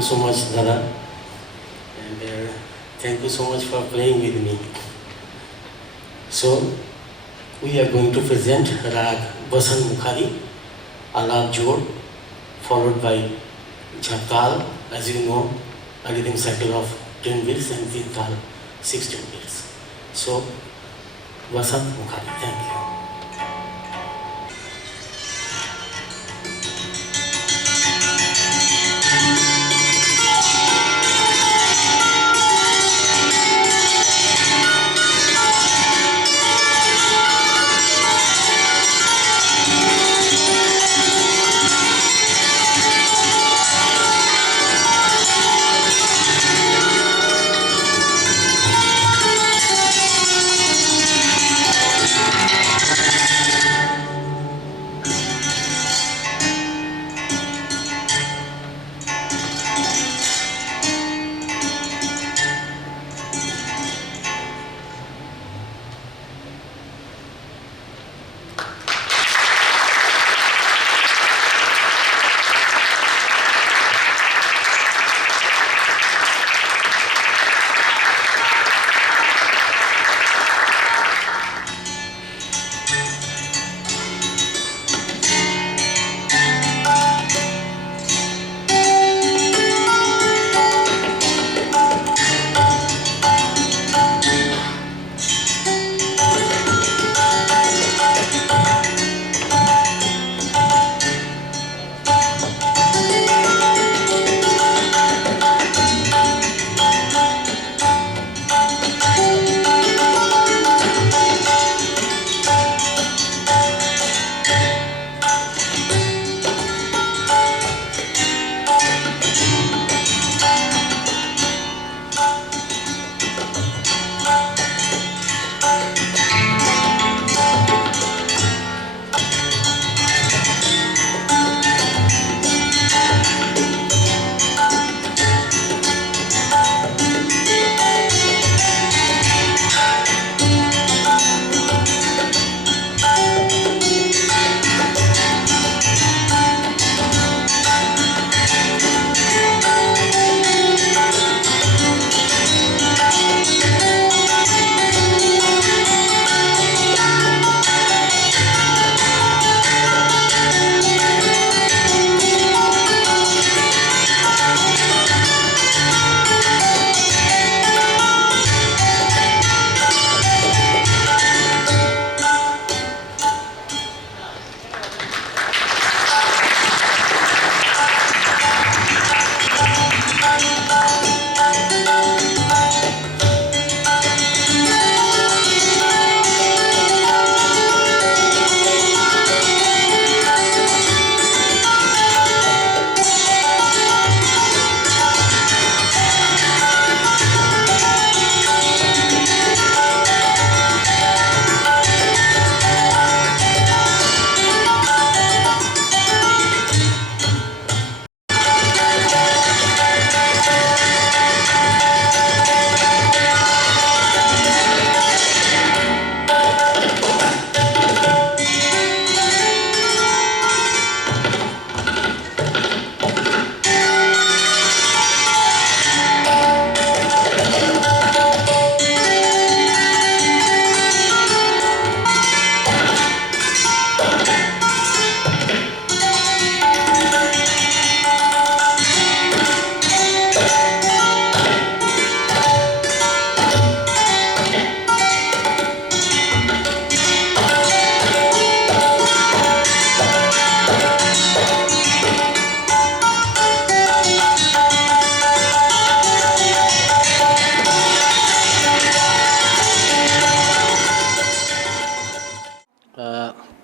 So much, Dada, and thank you so much for playing with me. So, we are going to present Rag Basan Mukhari, Alap Jod, followed by Jhatal, as you know, a rhythm cycle of 10 beats, and Zintal, 16 beats. So, Basan Mukhari, thank you.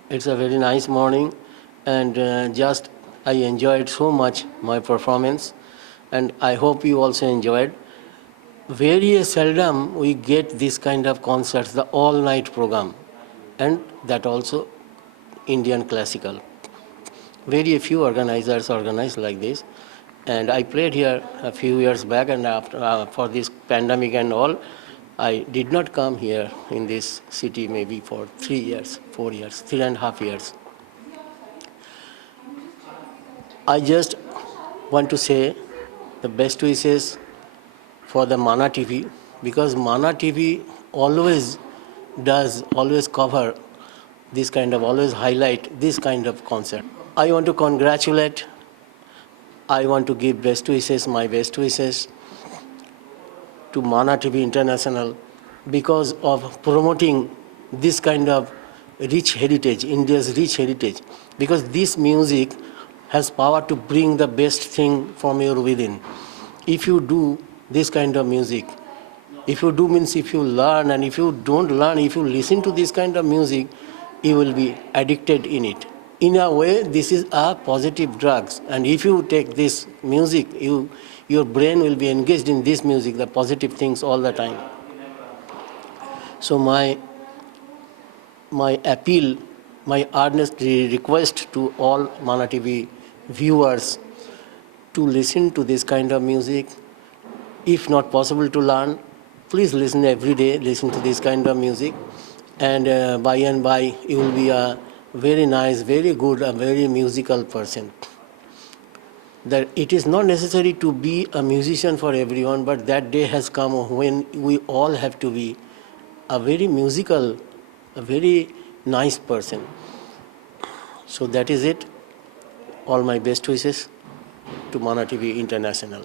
It's a very nice morning, and just I enjoyed so much my performance, and I hope you also enjoyed. Very seldom we get this kind of concerts, the all-night program, and that also Indian classical. Very few organizers organize like this, and I played here a few years back, and after for this pandemic and all, I did not come here in this city maybe for 3 years, 4 years, 3.5 years. I just want to say the best wishes for the Mana TV, because Mana TV always cover this kind of, always highlight this kind of concert. I want to congratulate, I want to give best wishes, my best wishes to Mana TV International because of promoting this kind of rich heritage, India's rich heritage, because this music has power to bring the best thing from your within. If you do this kind of music, if you do means if you learn, and if you don't learn, if you listen to this kind of music, you will be addicted in it. In a way, this is a positive drugs, and if you take this music, your brain will be engaged in this music, the positive things all the time. So my appeal, my earnest request to all Mana TV viewers to listen to this kind of music. If not possible to learn, please listen every day, listen to this kind of music, and by and by you will be a very nice, very good, a very musical person. That it is not necessary to be a musician for everyone, but that day has come when we all have to be a very musical, a very nice person. So that is it. All my best wishes to Mana TV International.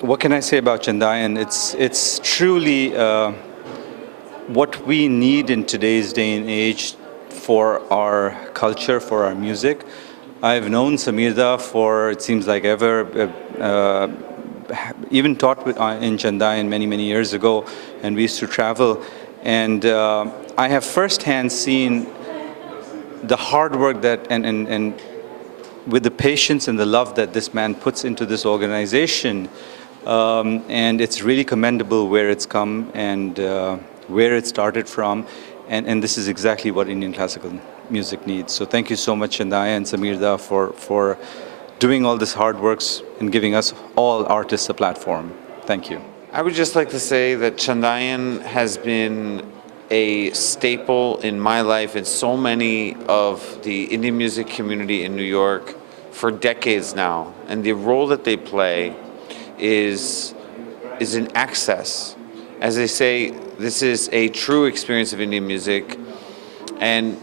what can I say about Chandayan? It's truly what we need in today's day and age for our culture, for our music. I've known Samirda for, it seems like ever, even taught in Chandayan many years ago, and we used to travel. And I have firsthand seen the hard work that, and with the patience and the love that this man puts into this organization. And it's really commendable where it's come and where it started from. And this is exactly what Indian classical music needs. So thank you so much, Chandayan and Samirda, for doing all this hard works and giving us all artists a platform. Thank you. I would just like to say that Chandayan has been a staple in my life and so many of the Indian music community in New York for decades now. And the role that they play is in access. As they say, this is a true experience of Indian music. And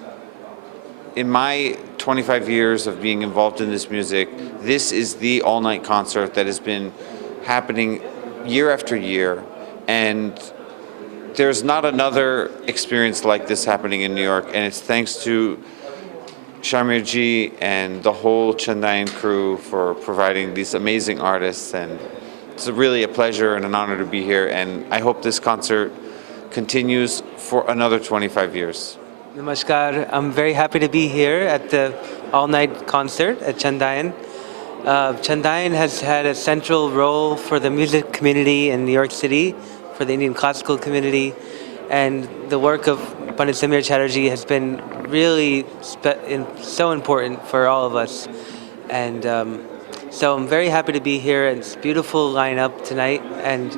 in my 25 years of being involved in this music, this is the all-night concert that has been happening year after year. And there's not another experience like this happening in New York. And it's thanks to Shamir ji and the whole Chandayan crew for providing these amazing artists. And it's really a pleasure and an honor to be here. And I hope this concert continues for another 25 years. Namaskar. I'm very happy to be here at the all-night concert at Chandayan. Chandayan has had a central role for the music community in New York City, for the Indian classical community, and the work of Pandit Samir Chatterjee has been really so important for all of us. And so I'm very happy to be here. It's a beautiful lineup tonight, and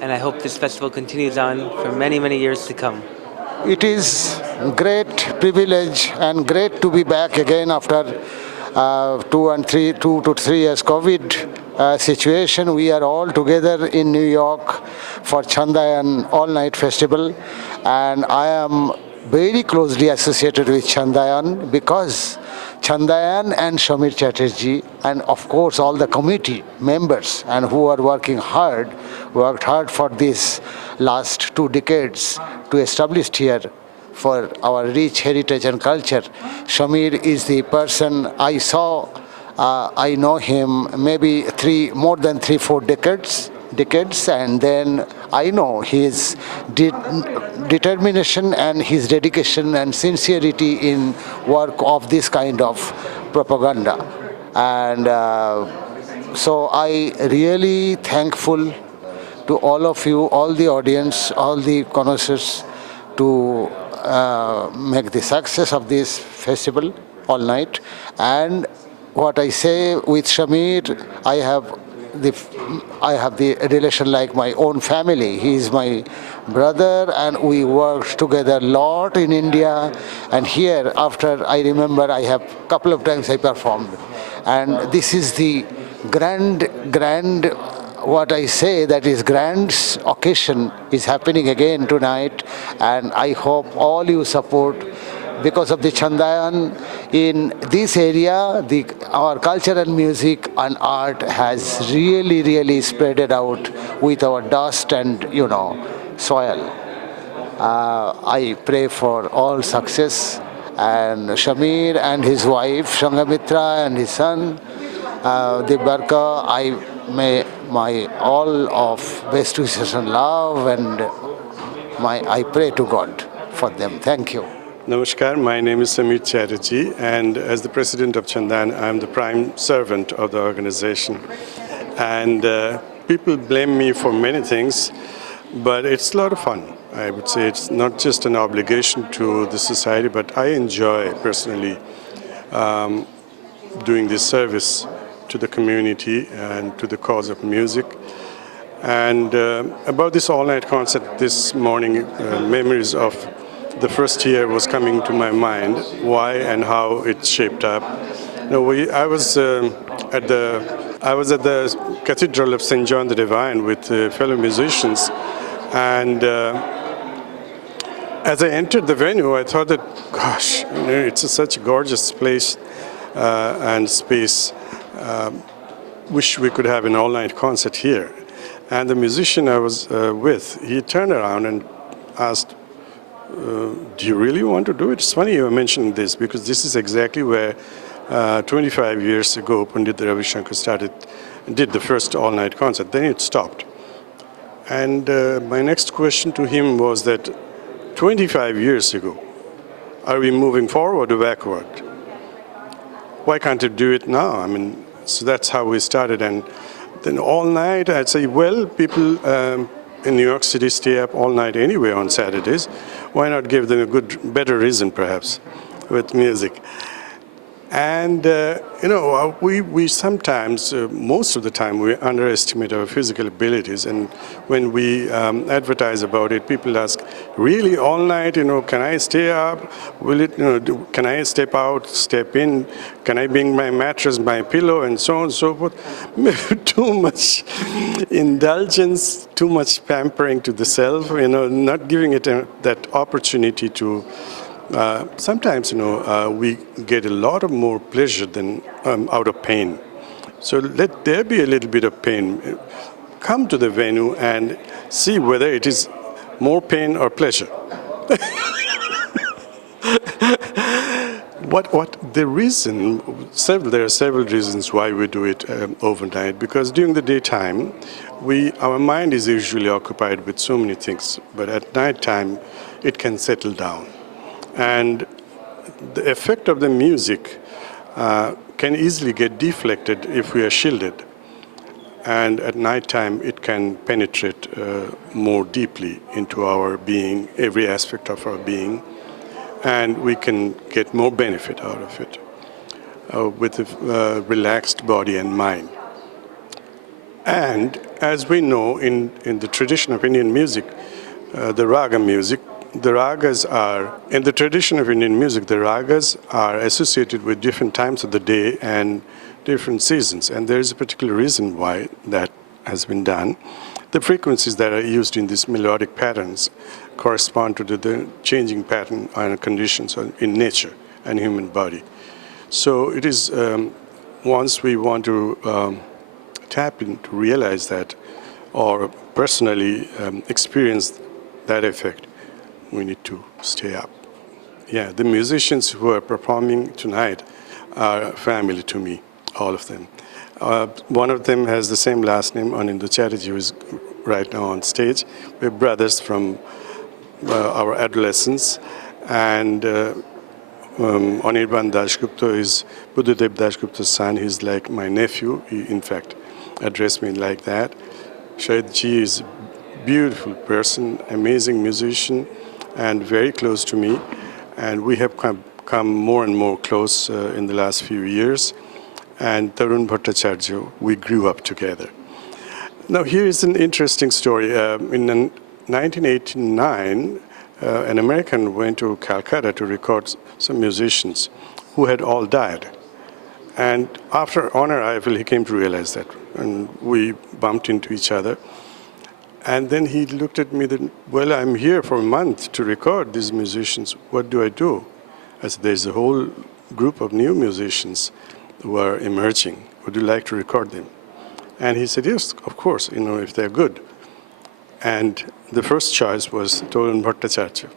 I hope this festival continues on for many years to come. It is great privilege and great to be back again after 2 to 3 years COVID situation. We are all together in New York for Chandayan all-night festival, and I am very closely associated with Chandayan because Chandayan and Shamir Chatterjee and of course all the committee members and who are worked hard for this last 2 decades to establish here for our rich heritage and culture. Shamir is the person I saw, I know him maybe more than 3-4 decades, and then I know his determination and his dedication and sincerity in work of this kind of propaganda. And so I really thankful to all of you, all the audience, all the connoisseurs to make the success of this festival all night. And what I say with Shamir, I have the relation like my own family. He is my brother, and we worked together a lot in India. And here, after I remember, I have couple of times I performed. And this is the grand, what I say, that is grand occasion is happening again tonight. And I hope all you support. Because of the Chandayan in this area, our cultural music and art has really spread it out with our dust and soil. I pray for all success, and Shamir and his wife Shangamitra and his son Dibbarka, I may my all of best wishes and love, and I pray to God for them. Thank you. Namaskar, my name is Samir Chatterjee, and as the president of Chandayan, I am the prime servant of the organization. And people blame me for many things, but it's a lot of fun. I would say it's not just an obligation to the society, but I enjoy personally doing this service to the community and to the cause of music. And about this all-night concert this morning, memories of the first year was coming to my mind, why and how it shaped up. I was at the Cathedral of St. John the Divine with fellow musicians, and as I entered the venue, I thought that, gosh, it's such a gorgeous place and space. Wish we could have an all-night concert here. And the musician I was with, he turned around and asked, do you really want to do it? It's funny you're mentioning this because this is exactly where 25 years ago Pandit Ravi Shankar did the first all-night concert. Then it stopped. And my next question to him was that 25 years ago, are we moving forward or backward? Why can't you do it now? I mean, so that's how we started. And then all night, I'd say, well, people in New York City stay up all night anyway on Saturdays. Why not give them a better reason, perhaps, with music? And, we sometimes, most of the time, we underestimate our physical abilities. And when we advertise about it, people ask, really, all night, can I stay up? Will it, can I step out, step in? Can I bring my mattress, my pillow, and so on and so forth? Too much indulgence, too much pampering to the self, not giving it that opportunity to sometimes, we get a lot of more pleasure than out of pain. So let there be a little bit of pain. Come to the venue and see whether it is more pain or pleasure. The reason, there are several reasons why we do it overnight, because during the daytime, our mind is usually occupied with so many things, but at night time, it can settle down. And the effect of the music can easily get deflected if we are shielded. And at night time, it can penetrate more deeply into our being, every aspect of our being, and we can get more benefit out of it with a relaxed body and mind. And as we know, in the tradition of Indian music, the raga music, the ragas are, in the tradition of Indian music, the ragas are associated with different times of the day and different seasons. And there is a particular reason why that has been done. The frequencies that are used in these melodic patterns correspond to the changing pattern and conditions in nature and human body. So it is, once we want to tap in to realize that or personally experience that effect, we need to stay up. Yeah, the musicians who are performing tonight are family to me, all of them. One of them has the same last name, Anindya Chatterjee, who is right now on stage. We're brothers from our adolescence. And Anirban Dashgupta is Buddhadev Dashgupta's son. He's like my nephew. He, in fact, addressed me like that. Shahidji is a beautiful person, amazing musician, and very close to me. And we have come more and more close in the last few years. And Tarun Bhattacharya, we grew up together. Now, here is an interesting story. In 1989, an American went to Calcutta to record some musicians who had all died. And after on arrival, he came to realize that. And we bumped into each other. And then he looked at me, that, well, I'm here for a month to record these musicians. What do I do? I said, there's a whole group of new musicians who are emerging. Would you like to record them? And he said, yes, of course, if they're good. And the first choice was Tarun Bhattacharya.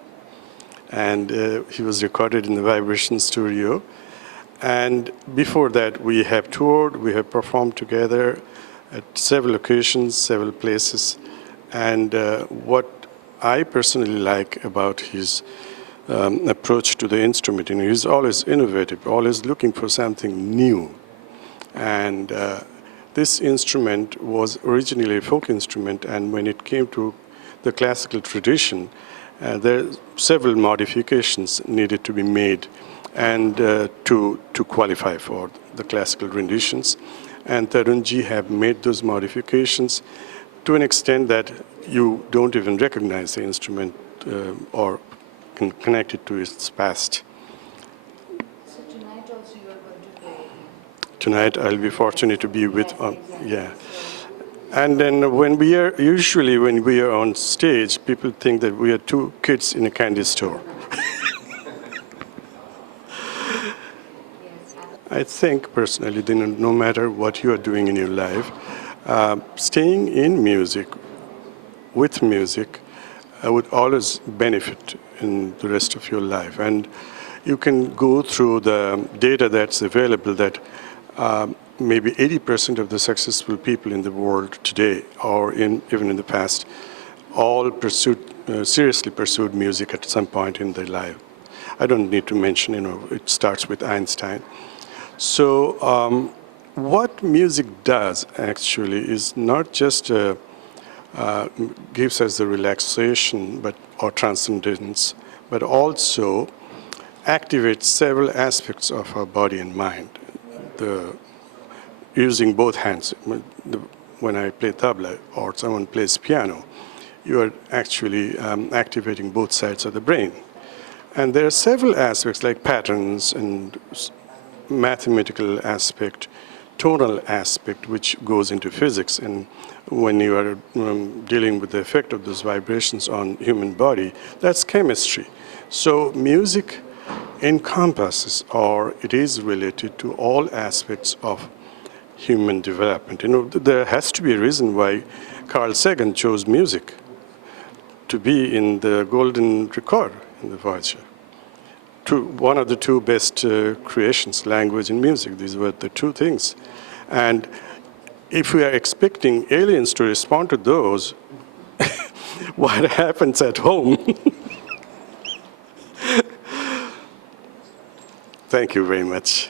And he was recorded in the Vibration Studio. And before that, we have toured, we have performed together at several occasions, several places. And what I personally like about his approach to the instrument, he's always innovative, always looking for something new. And this instrument was originally a folk instrument, and when it came to the classical tradition, there are several modifications needed to be made and to qualify for the classical renditions. And Tarunji have made those modifications to an extent that you don't even recognize the instrument or can connect it to its past. So tonight also you are going to play? Tonight I'll be fortunate to be with, yeah. And then when we are on stage, people think that we are two kids in a candy store. I think personally, no matter what you are doing in your life, Staying in music, with music, would always benefit in the rest of your life. And you can go through the data that's available that maybe 80% of the successful people in the world today, or even in the past, all seriously pursued music at some point in their life. I don't need to mention, it starts with Einstein. So what music does actually is not just gives us the relaxation or transcendence, but also activates several aspects of our body and mind. Using both hands, when I play tabla or someone plays piano, you are actually activating both sides of the brain. And there are several aspects like patterns and mathematical aspect, tonal aspect, which goes into physics. And when you are dealing with the effect of those vibrations on human body, that's chemistry. So music encompasses, or it is related to all aspects of human development. There has to be a reason why Carl Sagan chose music to be in the golden record in the Voyager. One of the two best creations, language and music. These were the two things. And if we are expecting aliens to respond to those, what happens at home? Thank you very much.